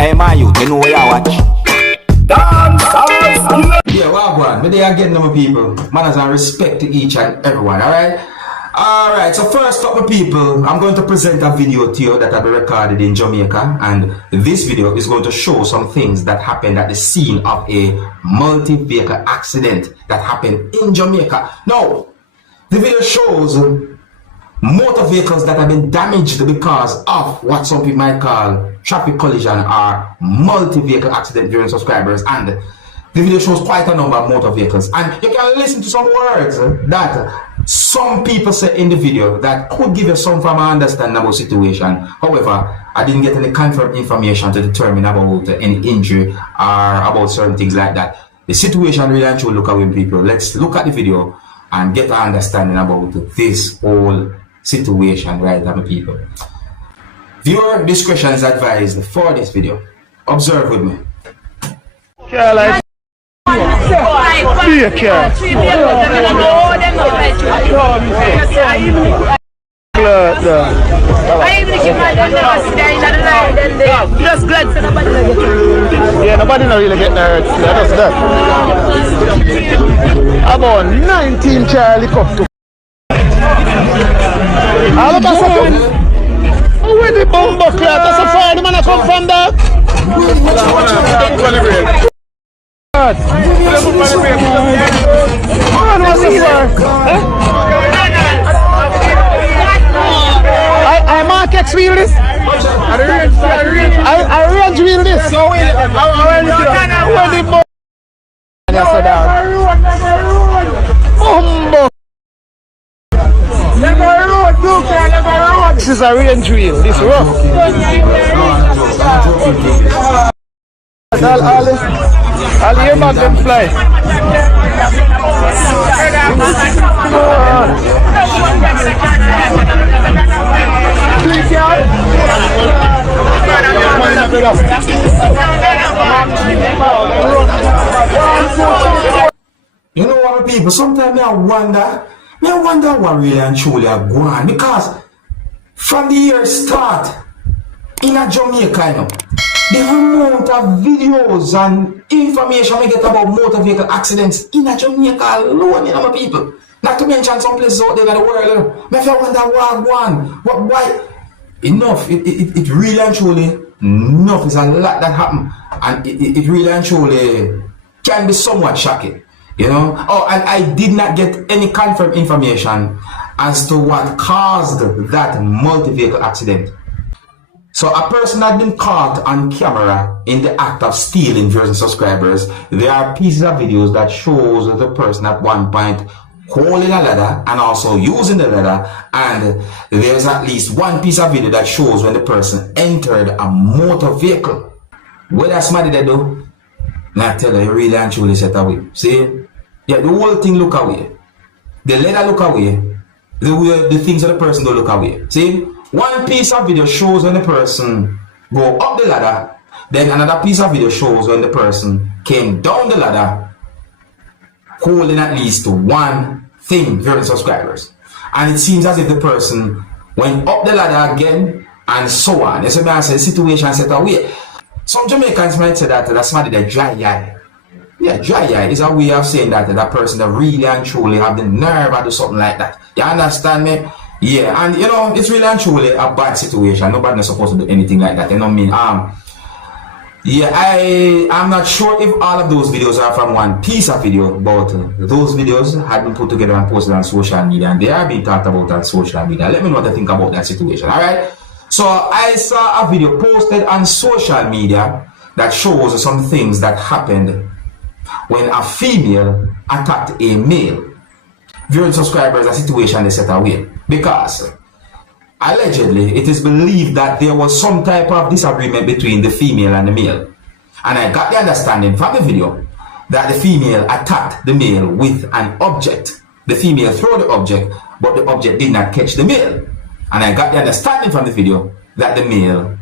Hey man, you know where you watch. Dancehall skilla. Yeah, well, one. But they are getting them people. Manners and respect to each and everyone, alright? Alright, so first up, my people, I'm going to present a video to you that I've recorded in Jamaica, and this video is going to show some things that happened at the scene of a multi-vehicle accident that happened in Jamaica. Now, the video shows motor vehicles that have been damaged because of what some people might call traffic collision or multi-vehicle accident during subscribers, and the video shows quite a number of motor vehicles, and you can listen to some words that some people say in the video that could give you some form of understanding about the situation. However, I didn't get any confirmed information to determine about any injury or about certain things like that. The situation really and truly look away, people. Let's look at the video and get an understanding about this whole situation, right, my people. Viewer discretion is advised for this video. Observe with me. Like be a cat. Just glad for nobody. Yeah, nobody not really getting hurt. That's that. About 19 Charlie Cup to all of us are where the bomb buckler? That's a fire. The man I come from there. I Mark X wheel this. I range wheel this. So where the bomb? This is a range wheel. This rough. I'll hear about them fly. You know what, people? Sometimes I wonder what really and truly are going on, because from the year start in a Jamaica, you know, the amount of videos and information we get about motor vehicle accidents in a Jamaica alone, you know, my people. Not to mention some places out there in the world, you know. If I wonder why enough, it really and truly, enough is a lot that happened, and it really and truly can be somewhat shocking, you know. Oh, and I did not get any confirmed information as to what caused that multi-vehicle accident. So a person had been caught on camera in the act of stealing viewers and subscribers. There are pieces of videos that shows the person at one point holding a ladder and also using the ladder, and there's at least one piece of video that shows when the person entered a motor vehicle. What that's somebody that do? Now I tell you, really and truly set away. See? Yeah, the whole thing look away. The ladder look away. The things of the person don't look away. See? One piece of video shows when the person go up the ladder, then another piece of video shows when the person came down the ladder holding at least one thing, viewers and subscribers. And it seems as if the person went up the ladder again and so on. That's why I say the situation set away. Some Jamaicans might say that that's somebody that dry eye. Yeah, dry eye is a way of saying that that person that really and truly have the nerve to do something like that. You understand me? Yeah, and you know, it's really and truly a bad situation. Nobody's supposed to do anything like that. You know what I mean? Yeah, I'm not sure if all of those videos are from one piece of video, but those videos had been put together and posted on social media, and they are being talked about on social media. Let me know what you think about that situation, alright? So I saw a video posted on social media that shows some things that happened when a female attacked a male. Viewing subscribers, a situation is set away because allegedly it is believed that there was some type of disagreement between the female and the male, and I got the understanding from the video that the female attacked the male with an object. The female threw the object, but the object did not catch the male, and I got the understanding from the video that the male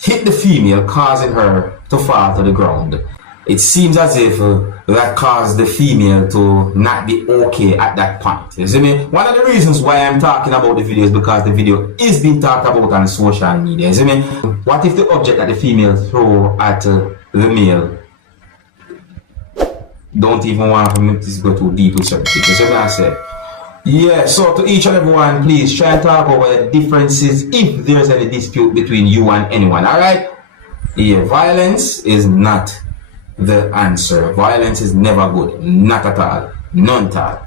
hit the female, causing her to fall to the ground. it seems as if that caused the female to not be okay at that point. You see me? One of the reasons why I'm talking about the video is because the video is being talked about on social media. You see me? What if the object that the female throw at the male don't even want for me to go too deep with certain things? You see me? I say, yeah, so to each and everyone, please try and talk over the differences if there's any dispute between you and anyone. Alright? Yeah, violence is not the answer. Violence is never good. Not at all. None at all.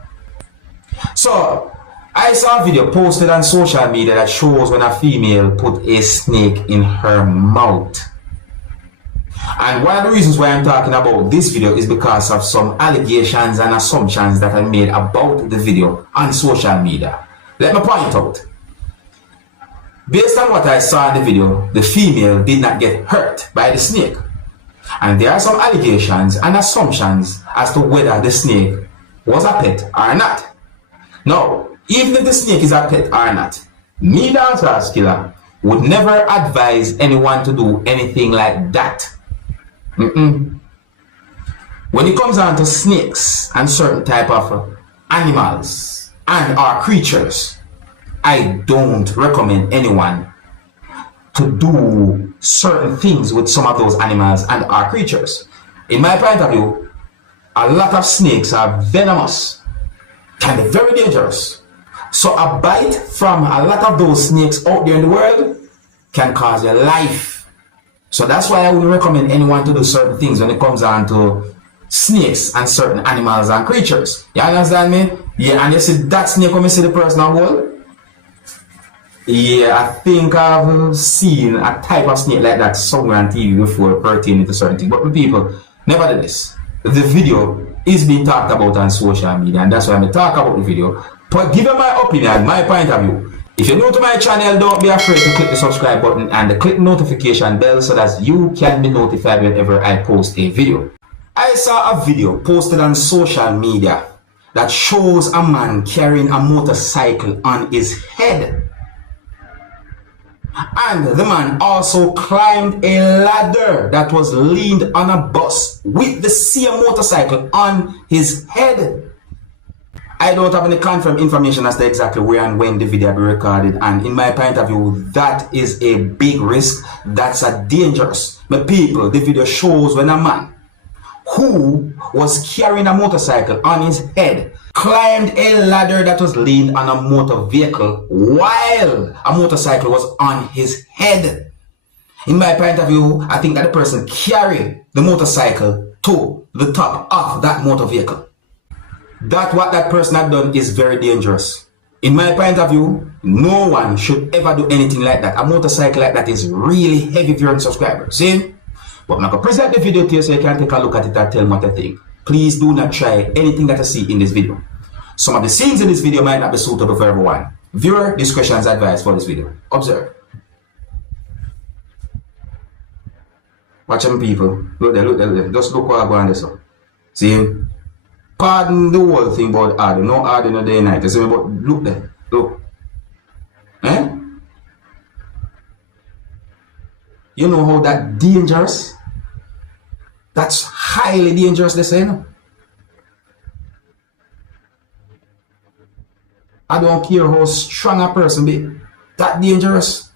So, I saw a video posted on social media that shows when a female put a snake in her mouth. And one of the reasons why I'm talking about this video is because of some allegations and assumptions that I made about the video on social media. Let me point out. Based on what I saw in the video, the female did not get hurt by the snake. And there are some allegations and assumptions as to whether the snake was a pet or not. Now, even if the snake is a pet or not, me, Dancehall Skilla, would never advise anyone to do anything like that. When it comes down to snakes and certain type of animals and or creatures, I don't recommend anyone to do certain things with some of those animals and or creatures. In my point of view, a lot of snakes are venomous, can be very dangerous. So a bite from a lot of those snakes out there in the world can cause your life. So that's why I wouldn't recommend anyone to do certain things when it comes down to snakes and certain animals and creatures. You understand me? Yeah, and you see that snake when you see the person on wall? Yeah, I think I've seen a type of snake like that somewhere on TV before pertaining to certain things. But people, nevertheless, the video is being talked about on social media, and that's why I'm talking about the video. But given my opinion, my point of view, if you're new to my channel, don't be afraid to click the subscribe button and click the notification bell so that you can be notified whenever I post a video. I saw a video posted on social media that shows a man carrying a motorcycle on his head. And the man also climbed a ladder that was leaned on a bus with the same motorcycle on his head. I don't have any confirmed information as to exactly where and when the video will be recorded, and in my point of view, that is a big risk. That's a dangerous. But people, the video shows when a man who was carrying a motorcycle on his head climbed a ladder that was leaned on a motor vehicle while a motorcycle was on his head. In my point of view, I think that the person carried the motorcycle to the top of that motor vehicle. That what that person had done is very dangerous. In my point of view, no one should ever do anything like that. A motorcycle like that is really heavy if you're a subscriber. See? But I'm going to present the video to you so you can take a look at it and tell me what you think. Please do not try anything that I see in this video. Some of the scenes in this video might not be suitable for everyone. Viewer discretion is advised for this video. Observe. Watch them people. Look there, look there, look there. Just look what I'm going to do. See? Pardon the whole thing about Hardy. No Hardy no day and night. You see me? But look there. Look. Eh? You know how that dangerous? That's highly dangerous, they say, no? I don't care how strong a person be. That dangerous.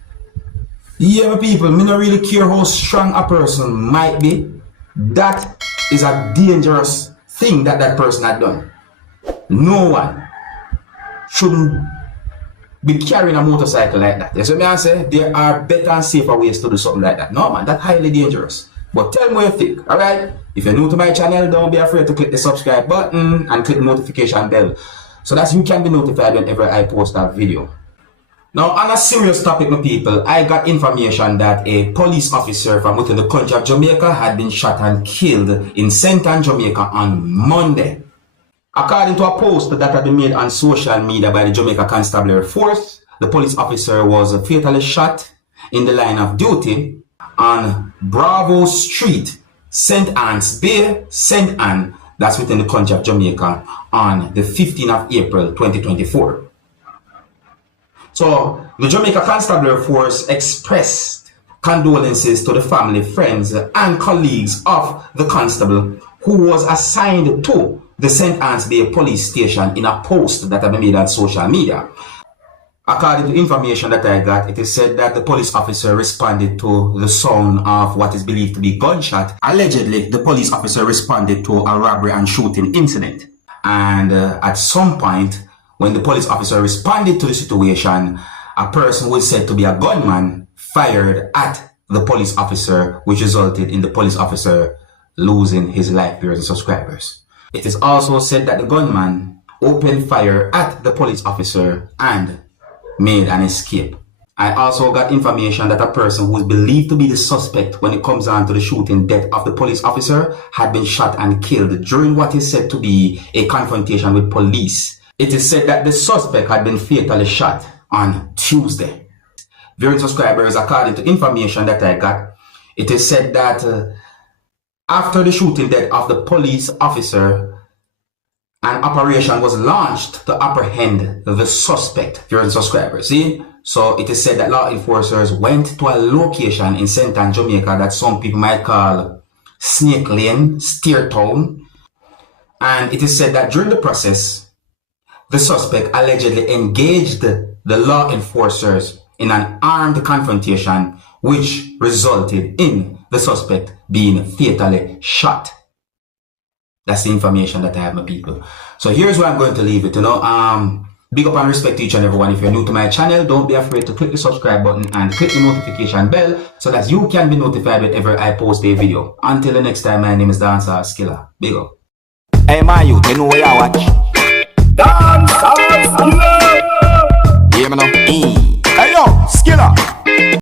Yeah, my people, me don't really care how strong a person might be. That is a dangerous thing that that person had done. No one shouldn't be carrying a motorcycle like that. You see me I say? There are better and safer ways to do something like that. No man, that's highly dangerous. But tell me what you think, alright? If you're new to my channel, don't be afraid to click the subscribe button and click the notification bell so that you can be notified whenever I post a video. Now, on a serious topic, my people, I got information that a police officer from within the country of Jamaica had been shot and killed in St. Ann, Jamaica on Monday. According to a post that had been made on social media by the Jamaica Constabulary Force, the police officer was fatally shot in the line of duty on Bravo Street, St. Ann's Bay, St. Ann, that's within the country of Jamaica, on the 15th of April 2024. So, the Jamaica Constabulary Force expressed condolences to the family, friends, and colleagues of the constable who was assigned to the St. Anne's Bay police station in a post that had been made on social media. According to information that I got, it is said that the police officer responded to the sound of what is believed to be gunshot. Allegedly, the police officer responded to a robbery and shooting incident. And at some point, when the police officer responded to the situation, a person who is said to be a gunman fired at the police officer, which resulted in the police officer losing his life, viewers and subscribers. It is also said that the gunman opened fire at the police officer and made an escape. I also got information that a person who is believed to be the suspect when it comes on to the shooting death of the police officer had been shot and killed during what is said to be a confrontation with police. It is said that the suspect had been fatally shot on Tuesday. Viewers and subscribers, according to information that I got, it is said that after the shooting death of the police officer, an operation was launched to apprehend the suspect, viewers and subscribers. See? So it is said that law enforcers went to a location in St. Anne, Jamaica that some people might call Snake Lane, Steer Town. And it is said that during the process, the suspect allegedly engaged the law enforcers in an armed confrontation, which resulted in the suspect being fatally shot. That's the information that I have, my people. So here's where I'm going to leave it, big up and respect to each and everyone. If you're new to my channel, don't be afraid to click the subscribe button and click the notification bell so that you can be notified whenever I post a video. Until the next time, my name is Dancehall Skilla. Big up. Hey man, you know where you watch? Dancehall Skilla. Yeah, man. Hey yo, Skilla.